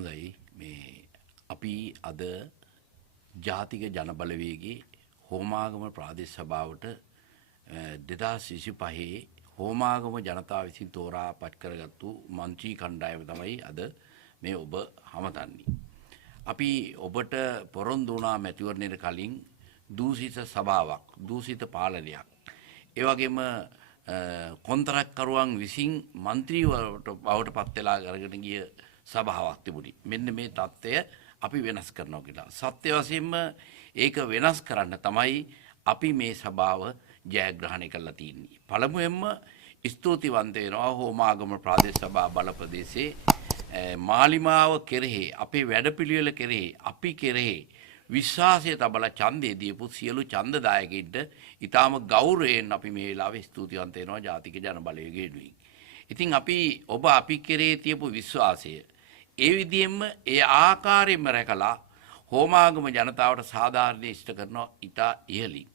හොඳයි මේ අපි අද ජාතික ජනබලවේගයේ හෝමාගම ප්‍රාදේශ සභාවට 2025 හෝමාගම ජනතාව විසින් තෝරා පත් කරගත්තු මන්ත්‍රී කණ්ඩායම තමයි අද මේ ඔබ හමතන්නේ. අපි ඔබට පොරොන්දු වුණා මැතිවරණයට කලින් දූෂිත සභාවක්, දූෂිත පාලනයක්. ඒ වගේම කොන්ත්‍රාත්කරුවන් විසින් මන්ත්‍රීවරුන්ට බවට පත් වෙලා කරගෙන ගිය සභාවක් තිබුණි. මෙන්න මේ தත්ත්වය අපි වෙනස් කරනවා කියලා. සත්‍ය වශයෙන්ම ඒක වෙනස් කරන්න තමයි අපි මේ සභාව ජයග්‍රහණය කරලා තියෙන්නේ. පළමුවෙන්ම ස්තුතිවන්ත වෙනවා හෝමාගම ප්‍රාදේශ සභා බල ප්‍රදේශයේ මාලිමාව කෙරෙහි අපේ වැඩපිළිවෙල කෙරෙහි අපි කෙරෙහි විශ්වාසය තබලා ඡන්දය දීපු සියලු ඡන්දදායකයින්ට ඊටාම ගෞරවයෙන් අපි මේ වෙලාවේ ස්තුතිවන්ත වෙනවා ජාතික ජනබලවේගයෙන්. ඉතින් අපි කෙරේ තියපු විශ්වාසය ඒ විදිහෙම ඒ ආකාරයෙන්ම රැකලා හෝමාගම ජනතාවට සාධාරණ ඉෂ්ට කරනවා ඊට ඉහළින්.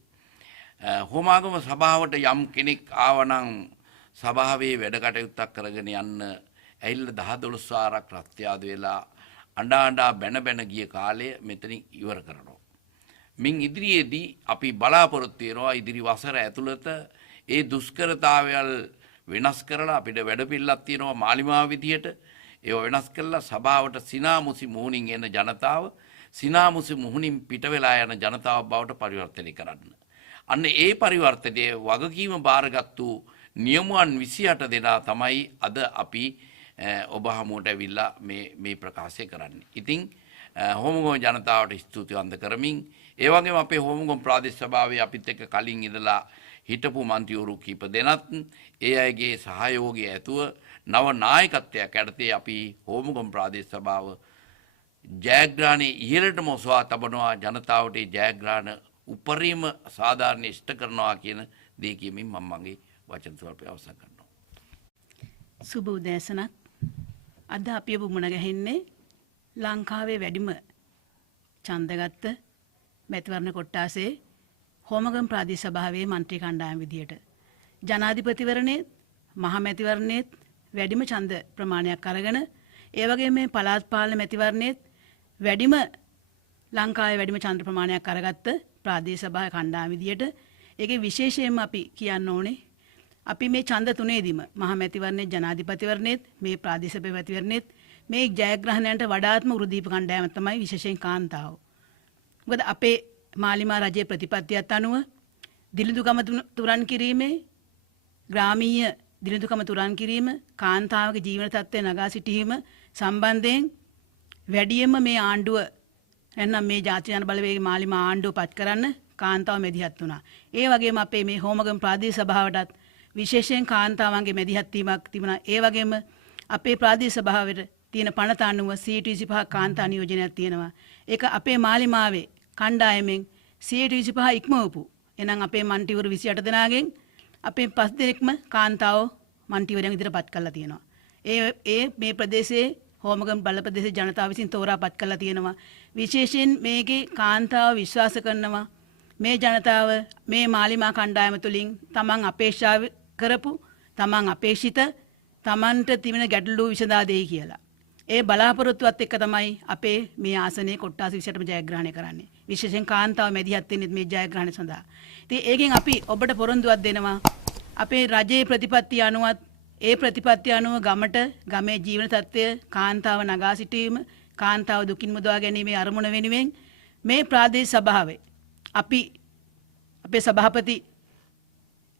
හෝමාගම සභාවට යම් කෙනෙක් ආවනම් සභාවේ වැඩ කටයුත්තක් කරගෙන යන්න ඇවිල්ලා 10-12 වාරක් රත්යාද වෙලා අඬා බැන ගිය කාලය මෙතනින් ඉවර කරනවා. මින් ඉදිරියේදී අපි බලාපොරොත්තු වෙනවා ඉදිරි වසර ඇතුළත ඒ දුෂ්කරතාවයල් වෙනස් කරලා අපිට වැඩපිළිවෙලක් තියෙනවා මාලිමාව විදියට ඒව වෙනස් කරලා සභාවට සිනාමුසි මුහුණින් එන ජනතාව සිනාමුසි මුහුණින් පිට වෙලා යන ජනතාව බවට පරිවර්තනය කරන්න. අන්න ඒ පරිවර්තනයේ වගකීම බාරගත්තු නියමුවන් 28 දෙනා තමයි අද අපි ඔබ හමුවට ඇවිල්ලා මේ ප්‍රකාශය කරන්නේ. ඉතින් හෝමගම ජනතාවට ස්තුතිවන්ත කරමින් ඒ වගේම අපේ හෝමගම ප්‍රාදේශ සභාවේ අපිත් එක්ක කලින් ඉඳලා හිටපු මන්ත්‍රීවරු කීප දෙනත් ඒ අයගේ සහයෝගය ඇතුව නව නායකත්වයක් යටතේ අපි හෝමගම ප්‍රාදේශ සභාව ජයග්‍රහණයේ ඉහළටම ඔසවා තබනවා ජනතාවට ජයග්‍රහණ උපරිම සාධාරණ ඉෂ්ට කරනවා කියන දේ කියමින් මම මගේ වචන ස්වල්පය අවසන් කරනවා. සුබ උදෑසනක්. අද අපි ඔබ මුණ ගැහෙන්නේ ලංකාවේ වැඩිම ඡන්දගත්ත මැතිවරණ කොට්ටාසේ හෝමගම ප්‍රාදේශ සභාවේ මන්ත්‍රී කණ්ඩායම විදියට ජනාධිපතිවරණයේ මහා මැතිවරණයේ වැඩිම ඡන්ද ප්‍රමාණයක් අරගෙන ඒ වගේම මේ පළාත් පාලන මැතිවරණයේ වැඩිම ලංකාවේ වැඩිම ඡන්ද ප්‍රමාණයක් අරගත්ත ප්‍රාදේශ සභාවේ කණ්ඩායම විදියට ඒකේ විශේෂයෙන්ම අපි කියන්න ඕනේ අපි මේ ඡන්ද තුනේදීම මහා මැතිවරණයේ ජනාධිපතිවරණයේ මේ ප්‍රාදේශ සභාවේ මැතිවරණයේ මේ ජයග්‍රහණයන්ට වඩාත්ම උරුදීප කණ්ඩායම තමයි විශේෂයෙන් කාන්තාව. මොකද අපේ මාලිමා රජයේ ප්‍රතිපත්තියත් අනුව දිලිඳුකම තුරන් කිරීමේ ග්‍රාමීය දිලිඳුකම තුරන් කිරීම කාන්තාවගේ ජීවන තත්ත්වය නගා සිටීම සම්බන්ධයෙන් වැඩියෙන්ම මේ ආණ්ඩුව එන්නම් මේ ජාතික ජන බලවේගයේ මාලිමා ආණ්ඩුව පත් කරන්න කාන්තාව මැදිහත් වුණා. ඒ වගේම අපේ මේ හෝමගම ප්‍රාදේශ සභාවටත් විශේෂයෙන් කාන්තාවන්ගේ මැදිහත් වීමක් තිබුණා. ඒ වගේම අපේ ප්‍රාදේශ සභාවට තියෙන පනත අනුව සීට් 25 කාන්තා නියෝජනයක් තියෙනවා. ඒක අපේ මාලිමාවේ කණ්ඩායමෙන් 25 ඉක්මවපු. එහෙනම් අපේ මන්ත්‍රීවරු 28 දෙනාගෙන් අපේ 5 දෙනෙක්ම කාන්තාව මන්ත්‍රීවරයන් විදිහට පත් කරලා තියෙනවා. ඒ මේ ප්‍රදේශයේ හෝමගම බල ප්‍රදේශයේ ජනතාව විසින් තෝරා පත් කරලා තියෙනවා. විශේෂයෙන් මේකේ කාන්තාව විශ්වාස කරනවා මේ ජනතාව මේ මාලිමා කණ්ඩායම තුලින් තමන් අපේක්ෂා කරපු තමන් අපේක්ෂිත තමන්ට තිබෙන ගැටලු විසඳා දෙයි කියලා. ඒ බලාපොරොත්තුවත් එක්ක තමයි අපේ මේ ආසනයේ කොට්ටාස 28ම ජයග්‍රහණය කරන්නේ. විශේෂයෙන් කාන්තාව මැදිහත් වෙන්නේ මේ ජයග්‍රහණය සඳහා. ඉතින් ඒකෙන් අපි ඔබට පොරොන්දුවක් දෙනවා. අපේ රජයේ ප්‍රතිපත්තිය අනුවත් ඒ ප්‍රතිපත්තිය අනුව ගමේ ජීවන තත්ත්වය කාන්තාව නගා සිටීම කාන්තාව දුකින් මුදවා ගැනීමේ අරමුණ වෙනුවෙන් මේ ප්‍රාදේශ සභාවේ අපි අපේ සභාපති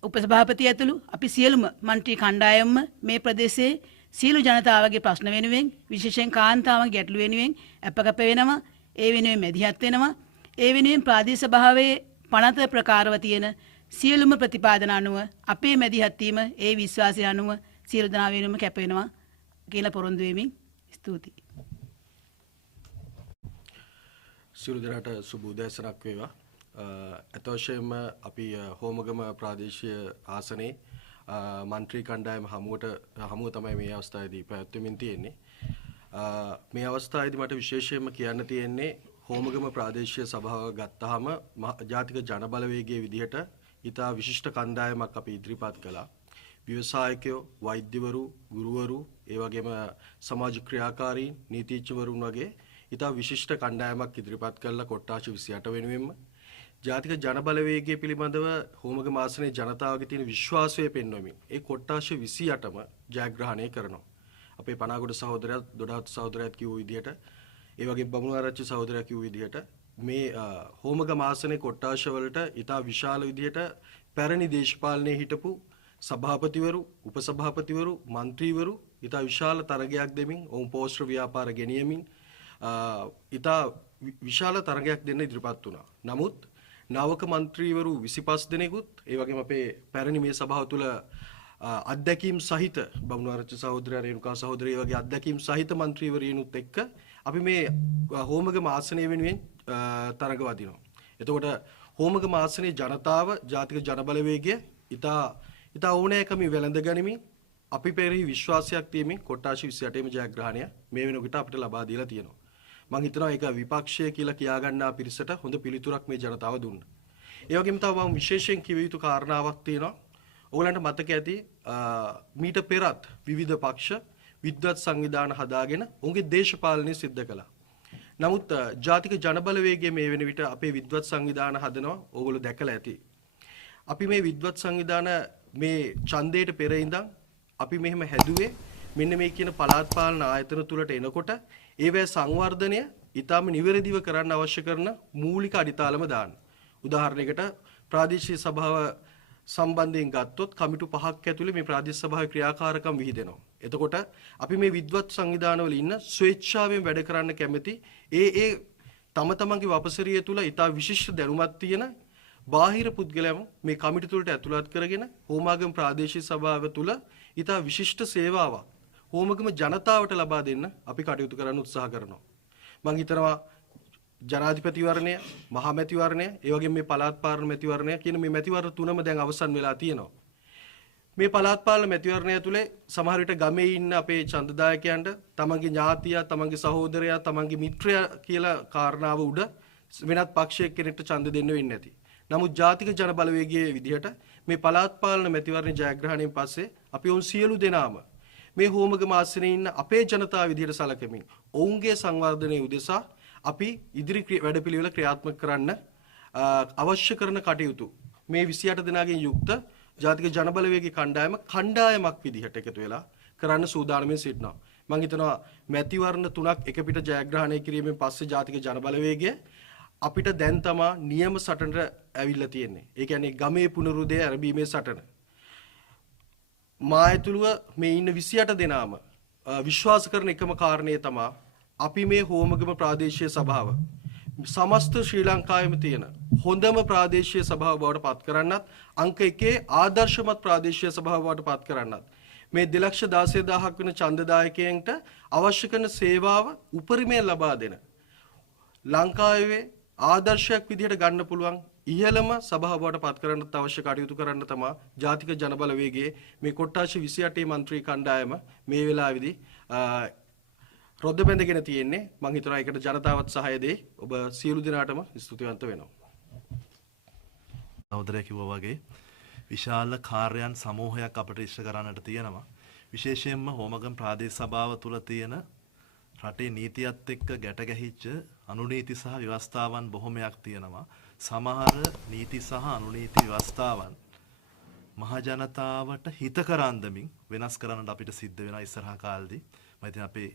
උපසභාපති ඇතුළු අපි සියලුම මන්ත්‍රී කණ්ඩායම්ම මේ ප්‍රදේශයේ සියලු ජනතාවගේ ප්‍රශ්න වෙනුවෙන් විශේෂයෙන් කාන්තාවන්ගේ ගැටලු වෙනුවෙන් අපකප වෙනවා. ඒ වෙනුවෙන් මැදිහත් වෙනවා. ඒ වෙනුවෙන් ප්‍රාදේශ සභාවේ පනත ප්‍රකාරව තියෙන සියලුම ප්‍රතිපාදන අනුව අපේ මැදිහත් වීම ඒ විශ්වාසය අනුව සියලු දෙනා වෙනුවෙන් කැප වෙනවා කියලා පොරොන්දු වෙමින් ස්තුතියි. සියලු දෙනාට සුබ උදෑසනක් වේවා. අතවශ්‍යයෙන්ම අපි හෝමගම ප්‍රාදේශීය ආසනයේ මන්ත්‍රී කණ්ඩායම හමුව තමයි මේ අවස්ථාවේදී පැවැත්වෙමින් තියෙන්නේ. මේ අවස්ථාවේදී මට විශේෂයෙන්ම කියන්න තියෙන්නේ හෝමගම ප්‍රාදේශීය සභාව ගත්තාම ජාතික ජන බලවේගයේ විදිහට ඉතා විශිෂ්ට කණ්ඩායමක් අපි ඉදිරිපත් කළා. ව්‍යවසායකයෝ, වෛද්‍යවරු, ගුරුවරු, ඒ වගේම සමාජ ක්‍රියාකාරීන් නීතිඥවරුන් වගේ ඉතා විශිෂ්ට කණ්ඩායමක් ඉදිරිපත් කළා කොට්ටාශ 28 වෙනුවෙන්ම ජාතික ජනබලවේගය පිළිබඳව හෝමගම ආසනයේ ජනතාවගේ තියෙන විශ්වාසය පෙන්වමින් ඒ කොට්ටාශ 28ම ජයග්‍රහණය කරනවා. අපේ පනාගොඩ සහෝදරයත් දොඩහත් සහෝදරයත් කිව්ව විදිහට ඒ වගේ බමුණාරච්චි සහෝදරයා කිව්ව විදිහට මේ හෝමගම ආසනයේ කොට්ටාශ වලට ඉතා විශාල විදිහට පැරණි දේශපාලනයේ හිටපු සභාපතිවරු, උපසභාපතිවරු, മന്ത്രിවරු ඉතා විශාල තරගයක් දෙමින් ඔවුන් පෝස්ටර් ව්‍යාපාර ගෙනියමින් ඉතා විශාල තරගයක් දෙන්න ඉදිරිපත් වුණා. නමුත් නාවක മന്ത്രിවරු 25 දෙනෙකුත් ඒ වගේම අපේ පැරණි මේ සභාව තුළ අධ්‍යක්ීම් සහිත බමුණාරච්චි සහෝදරයා රේණුකා සහෝදරිය වගේ අධ්‍යක්ීම් සහිත മന്ത്രിවරුනුත් එක්ක අපි මේ හෝමගම ආසනය වෙනුවෙන් තරඟ වදිනවා. එතකොට හෝමගම ආසනයේ ජනතාව ජාතික ජනබලවේගය ඉතා ඕනෑකමින් වැළඳ ගනිමින් අපි පෙරෙහි විශ්වාසයක් තියමින් කොට්ටාශ 28ම ජයග්‍රහණය මේ වෙනකොට අපිට ලබා දීලා තියෙනවා. මම හිතනවා ඒක විපක්ෂය කියලා කියා ගන්නා පිරිසට හොඳ පිළිතුරක් මේ ජනතාව දුන්නා. ඒ වගේම තව මම විශේෂයෙන් කිව යුතු කාරණාවක් තියෙනවා. ඕගලන්ට මතක ඇති මීට පෙරත් විවිධ පක්ෂ විද්වත් සංවිධාන හදාගෙන උන්ගේ දේශපාලනය සිද්ධ කළා. නමුත් ජාතික ජනබලවේගයේ මේ වෙන විට අපේ විද්වත් සංවිධාන හදනවා. ඕගොල්ලෝ දැකලා ඇති. අපි මේ විද්වත් සංවිධාන මේ ඡන්දයට පෙර ඉඳන් අපි මෙහෙම හැදුවේ මෙන්න මේ කියන පළාත් පාලන ආයතන තුලට එනකොට ඒවැ සංවර්ධනය ඊටාම නිවැරදිව කරන්න අවශ්‍ය කරන මූලික අඩිතාලම දාන්න. උදාහරණයකට ප්‍රාදේශීය සභාව සම්බන්ධයෙන් ගත්තොත් කමිටු 5ක් ඇතුලේ මේ ප්‍රාදේශීය සභාවේ ක්‍රියාකාරකම් විහිදෙනවා. එතකොට අපි මේ විද්වත් සංවිධානවල ඉන්න ස්වේච්ඡාවෙන් වැඩ කරන්න කැමති ඒ තම තමන්ගේ වපසරිය තුල ඊටා විශිෂ්ට දැනුමක් තියෙන බාහිර පුද්ගලයන් මේ කමිටු තුලට ඇතුළත් කරගෙන හෝමාගම ප්‍රාදේශීය සභාව තුල ඊටා විශිෂ්ට සේවාවක් හෝමගම ජනතාවට ලබා දෙන්න අපි කටයුතු කරන්න උත්සාහ කරනවා. මම හිතනවා ජනාධිපතිවරණය, මහා මැතිවරණය, ඒ වගේම මේ පළාත් පාලන මැතිවරණය කියන මේ මැතිවරණ තුනම දැන් අවසන් වෙලා තියෙනවා. මේ පළාත් පාලන මැතිවරණය ඇතුලේ සමහර විට ගමේ ඉන්න අපේ ඡන්දදායකයන්ට තමන්ගේ ඥාතියා, තමන්ගේ සහෝදරයා, තමන්ගේ මිත්‍රයා කියලා කාරණාව උඩ වෙනත් පක්ෂයක කෙනෙක්ට ඡන්ද දෙන්න වෙන්නේ නැති. නමුත් ජාතික ජනබලවේගයේ විදිහට මේ පළාත් පාලන මැතිවරණ ජයග්‍රහණයෙන් පස්සේ අපි ඔවුන් සියලු දෙනාම මේ හෝමගම ආසනයේ ඉන්න අපේ ජනතාව විදිහට සැලකමින් ඔවුන්ගේ සංවර්ධනයේ උදෙසා අපි ඉදිරි වැඩපිළිවෙල ක්‍රියාත්මක කරන්න අවශ්‍ය කරන කටයුතු මේ 28 දෙනාගෙන් යුක්ත ජාතික ජනබලවේගයේ කණ්ඩායමක් විදිහට එකතු වෙලා කරන්න සූදානම්ෙන් සිටිනවා. මම හිතනවා මැතිවරණ තුනක් එක පිට ජයග්‍රහණය කිරීමෙන් පස්සේ ජාතික ජනබලවේගය අපිට දැන් තමා නියම සටනට ඇවිල්ලා තියෙන්නේ. ඒ කියන්නේ ගමේ පුනරුදය ආරම්භීමේ සටන. මා ඇතුළුව මේ ඉන්න 28 දෙනාම විශ්වාස කරන එකම කාරණේ තමයි අපි මේ හෝමගම ප්‍රාදේශීය සභාව සමස්ත ශ්‍රී ලංකාවෙම තියෙන හොඳම ප්‍රාදේශීය සභාව බවට පත් කරන්නත් අංක 1 ආදර්ශමත් ප්‍රාදේශීය සභාව බවට පත් කරන්නත් මේ 2,16,000ක් වෙන ඡන්දදායකයන්ට අවශ්‍ය කරන සේවාව උපරිමයෙන් ලබා දෙන ලංකාවේ ආදර්ශයක් විදිහට ගන්න පුළුවන් ඉහළම සභාව බවට පත් කරන්නත් අවශ්‍ය කටයුතු කරන්න තමයි ජාතික ජනබලවේගයේ මේ කොට්ටාශ 28 മന്ത്രി කණ්ඩායම මේ වෙලාවේදී රොද්ද බැඳගෙන තියෙන්නේ. මම හිතනවා ඒකට ජනතාවත් සහාය දෙයි. ඔබ සියලු දෙනාටම ස්තුතිවන්ත වෙනවා. සහෝදරය කිව්වා වගේ විශාල කාර්යයන් සමූහයක් අපිට ඉෂ්ට කරන්නට තියෙනවා. විශේෂයෙන්ම හෝමගම් ප්‍රාදේශ සභාව තුල තියෙන රටේ නීතියත් එක්ක ගැට ගැහිච්ච අනුනීති සහ ව්‍යවස්ථාවන් බොහොමයක් තියෙනවා. සමහර නීති සහ අනුනීති ව්‍යවස්ථාවන් මහ ජනතාවට හිතකර අන්දමින් වෙනස් කරන්නට අපිට සිද්ධ වෙනවා ඉස්සරහා කාලෙදී. මම ඉතින් අපේ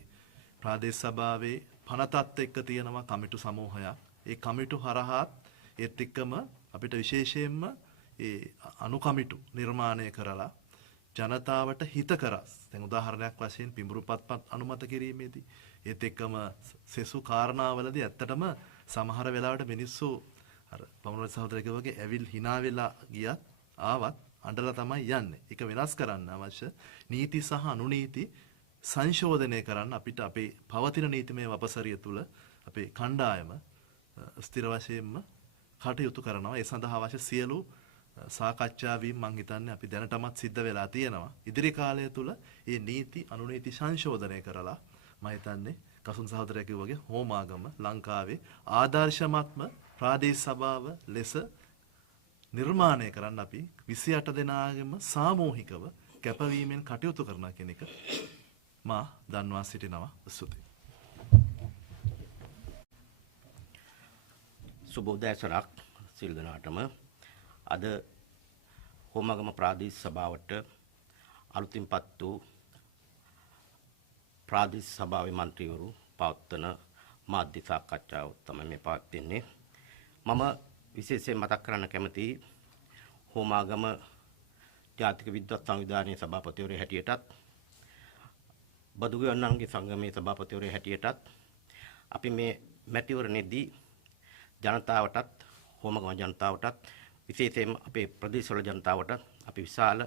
ප්‍රාදේශ සභාවේ පනතත් එක්ක තියෙනවා කමිටු සමූහයක්. ඒ කමිටු හරහාත් ඒත් එක්කම අපිට විශේෂයෙන්ම ඒ අනුකමිටු නිර්මාණය කරලා ජනතාවට හිතකර දැන් උදාහරණයක් වශයෙන් පිඹුරුපත් අනුමත කිරීමේදී ඒත් එක්කම සෙසු කාරණාවලදී ඇත්තටම සමහර වෙලාවට මිනිස්සු අර පමුණුල් සහෝදරයෙක් වගේ ඇවිල් hina වෙලා ගියත් ආවත් අඬලා තමයි යන්නේ. ඒක වෙනස් කරන්න අවශ්‍ය නීති සහ අනුනීති සංශෝධනය කරන්න අපිට අපේ පවතින නීතිමය වපසරිය තුල අපේ කණ්ඩායම ස්ථිර වශයෙන්ම කටයුතු කරනවා. ඒ සඳහා අවශ්‍ය සියලු සාකච්ඡා වීම මම හිතන්නේ අපි දැනටමත් සිද්ධ වෙලා තියෙනවා. ඉදිරි කාලය තුල මේ නීති අනුනීති සංශෝධනය කරලා මම හිතන්නේ කසුන් සහෝදරයා කිව්වා වගේ හෝමාගම ලංකාවේ ආදර්ශමත්ම ප්‍රාදේශ සභාව ලෙස නිර්මාණය කරන්න අපි 28 දෙනාගේම සාමූහිකව කැපවීමෙන් කටයුතු කරනවා කියන එක මා දන්වා සිටිනවා. ස්තුතියි. සුබෝදෑසනක් සියලු දෙනාටම. අද හෝමාගම ප්‍රාදේශ සභාවට අලුතින්පත් වූ ප්‍රාදේශ සභාවේ මන්ත්‍රීවරු පවත්වන මාධ්‍ය සාකච්ඡාව තමයි මේ පවත්වන්නේ. මම විශේෂයෙන් මතක් කරන්න කැමතියි හෝමාගම ජාතික විද්වත් සංවිධානයේ සභාපතිවරයා හැටියටත් බදුගන්නන්ගේ සංගමයේ සභාපතිවරයා හැටියටත් අපි මේ මැතිවරණයේදී ජනතාවටත් හෝමගම ජනතාවටත් විශේෂයෙන්ම අපේ ප්‍රදේශවල ජනතාවට අපි විශාල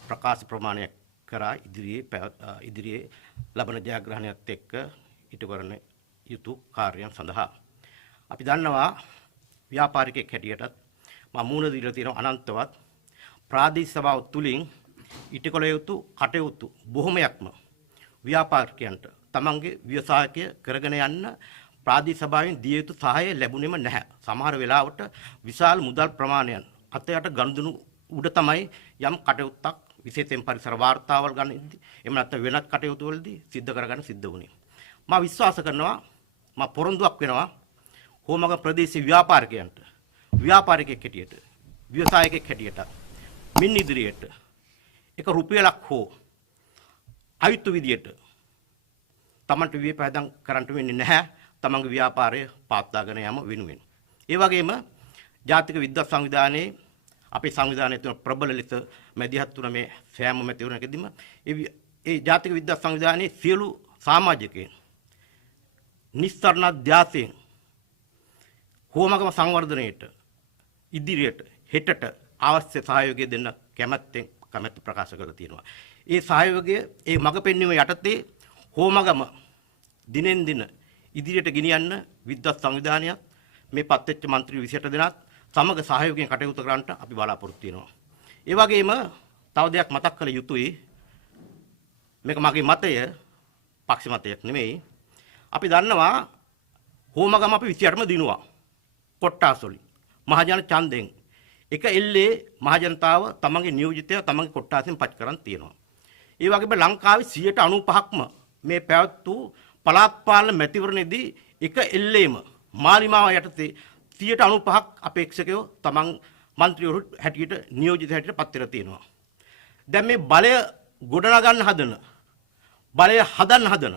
ප්‍රකාශ ප්‍රමාණයක් කරා ඉදිරියේ ලබන ජයග්‍රහණයත් එක්ක ඉටු කරන යුතු කාර්යයන් සඳහා අපි දන්නවා ව්‍යාපාරිකයෙක් හැටියටත් මම මුණ දීලා තියෙන අනන්තවත් ප්‍රාදේශීය සභාව තුලින් ඉටුකළ යුතු කටයුතු බොහොමයක්ම ව්‍යාපාරිකයන්ට තමන්ගේ ව්‍යවසායකය කරගෙන යන්න ප්‍රාදේශීය සභාවෙන් දිය යුතු සහාය ලැබුණේම නැහැ. සමහර වෙලාවට විශාල මුදල් ප්‍රමාණයන් අතයට ගනුදෙනු උඩ තමයි යම් කටයුත්තක් විශේෂයෙන් පරිසර වාර්තාවල් ගන්නදී එහෙම නැත්නම් වෙනත් කටයුතු වලදී සිද්ධ කරගන්න සිද්ධ වුණේ. මම විශ්වාස කරනවා මම පොරොන්දුවක් වෙනවා හෝමගම ප්‍රදේශීය ව්‍යාපාරිකයෙක් හැටියට ව්‍යවසායකයෙක් හැටියට මින් ඉදිරියට එක රුපියලක් හෝ අයුතු විදියට තමන්ට විපෑදම් කරන්න වෙන්නේ නැහැ. තමන්ගේ ව්‍යාපාරය පවත්වාගෙන යාම වෙනුවෙන්. ඒ වගේම ජාතික විද්වත් සංවිධානයේ අපේ සංවිධානයේ තුන ප්‍රබල ලෙස මැදිහත් වුණ මේ සෑම මැතිවරණකදීම ඒ ජාතික විද්වත් සංවිධානයේ සියලු සමාජිකයන් නිස්සාරණ ධාතයෙන් හෝමගම සංවර්ධනයේට ඉදිරියට හෙටට අවශ්‍ය සහයෝගය දෙන්න කැමැත්ත ප්‍රකාශ කරලා තියෙනවා. ඒ සහයෝගය ඒ මඟ පෙන්වීම යටතේ හෝමගම දිනෙන් දින ඉදිරියට ගෙනියන්න විද්වත් සංවිධානයත් මේ පත්වෙච්ච മന്ത്രി 28 දෙනාත් සමග සහයෝගයෙන් කටයුතු කරන්නට අපි බලාපොරොත්තු වෙනවා. ඒ වගේම තව දෙයක් මතක් කළ යුතුයි. මේක මගේ මතය, පක්ෂ මතයක් නෙමෙයි. අපි දන්නවා හෝමගම අපි 28ම දිනුවා. කොට්ටාස් වලින් මහජන ඡන්දයෙන් එක එල්ලේ මහජනතාව තමන්ගේ නියෝජිතය තමන්ගේ කොට්ටාසෙන් පත් කරන් තියෙනවා. ඒ වගේම ලංකාවේ 95%ක්ම මේ පැවැත් වූ පළාත් පාලන මැතිවරණයේදී එක එල්ලේම මාලිමාව යටතේ 95%ක් අපේක්ෂකයෝ තමන් മന്ത്രിවරු හැටියට නියෝජිත හැටියට පත් වෙලා තියෙනවා. දැන් මේ බලය ගොඩනගන්න හදන බලය හදන්න හදන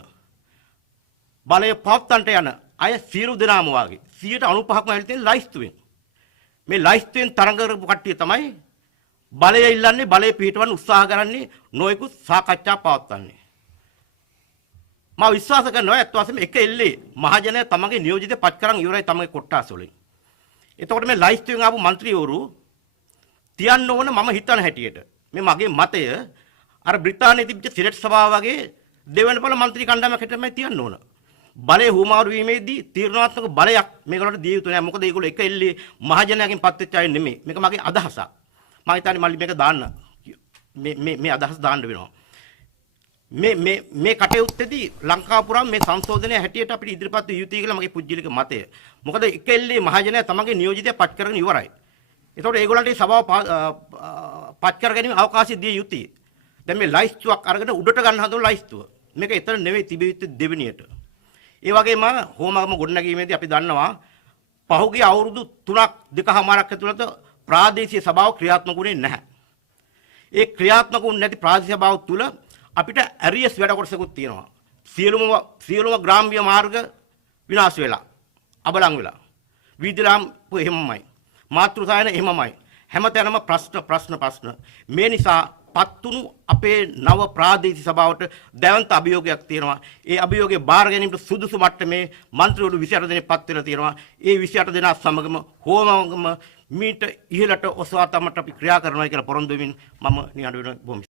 බලය පවත්වන්නට යන අය සියලු දෙනාම වාගේ 95%ක්ම ඇවිත් තියෙන ලයිස්තුවෙන් මේ ලයිස්තුවෙන් තරඟ කරපු කට්ටිය තමයි බලය ඉල්ලන්නේ බලය පිටවන්න උත්සාහ කරන්නේ නොයෙකුත් සාකච්ඡා පවත්වන්නේ. මම විශ්වාස කරනවා ඇත්ත වශයෙන්ම එක එල්ලේ මහජනය තමන්ගේ නියෝජිතය පත් කරන් ඉවරයි තමන්ගේ කොට්ටාස වලින්. එතකොට මේ ලයිස්තුවෙන් ආපු മന്ത്രിවරු තියන්න ඕන මම හිතන හැටියට මේ මගේ මතය අර බ්‍රිතාන්‍යයේ තිබිච්ච සිනෙට් සභාව වගේ දෙවන පළ മന്ത്രി කණ්ඩායමක් හිටමයි තියන්න ඕන. බලය හුවමාරු වීමේදී තීරණාත්මක බලයක් මේගොල්ලන්ට දිය යුතු නෑ. මොකද ඒගොල්ලෝ එක එල්ලේ මහජනයාගෙන් පත් වෙච්ච අය නෙමෙයි. මේක මගේ අදහසක්. මම හිතන්නේ මල්ලි මේක දාන්න මේ අදහස් දාන්න වෙනවා. මේ කටයුත්තේදී ලංකාව පුරාම මේ සංශෝධනය හැටියට අපිට ඉදිරිපත් විය යුතුයි කියලා මගේ පුජ්‍යලික මතය. මොකද එක එල්ලේ මහජනයා තමන්ගේ නියෝජිතය පත් කරගෙන ඉවරයි. ඒතකොට ඒගොල්ලන්ට මේ සභාව පත් කරගැනීම අවකාශය දිය යුතුයි. දැන් මේ ලයිස්තුවක් අරගෙන උඩට ගන්න හදන ලයිස්තුව. මේක එතන නෙවෙයි තිබෙ යුත්තේ දෙවෙනියට. ඒ වගේම හෝමගම ගොඩනැගීමේදී අපි දන්නවා පහුගිය අවුරුදු 3.5 ඇතුළත ප්‍රාදේශීය සභාව ක්‍රියාත්මක වුණේ නැහැ. ඒ ක්‍රියාත්මක වුණ නැති ප්‍රාදේශීය සභාව තුල අපිට ඇරියස් වැඩ කොටසකුත් තියෙනවා. සියලුම ග්‍රාම්‍ය මාර්ග විනාශ වෙලා, අබලන් වෙලා. වීදිලාම්පු එහෙමමයි. මාතෘසායන එහෙමමයි. හැමතැනම ප්‍රශ්න. මේ නිසා පත්තුණු අපේ නව ප්‍රාදේශීය සභාවට දැවන්ත අභියෝගයක් තියෙනවා. ඒ අභියෝගය බාර ගැනීමට සුදුසු මට්ටමේ മന്ത്രിවරු 28 දෙනෙක් පත් වෙලා තියෙනවා. ඒ 28 දෙනා සමගම හෝමගම මීට ඉහළට ඔසවා තමට අපි ක්‍රියා කරනවා කියලා පොරොන්දු වෙමින් මම නිහඬ වෙන බොහොම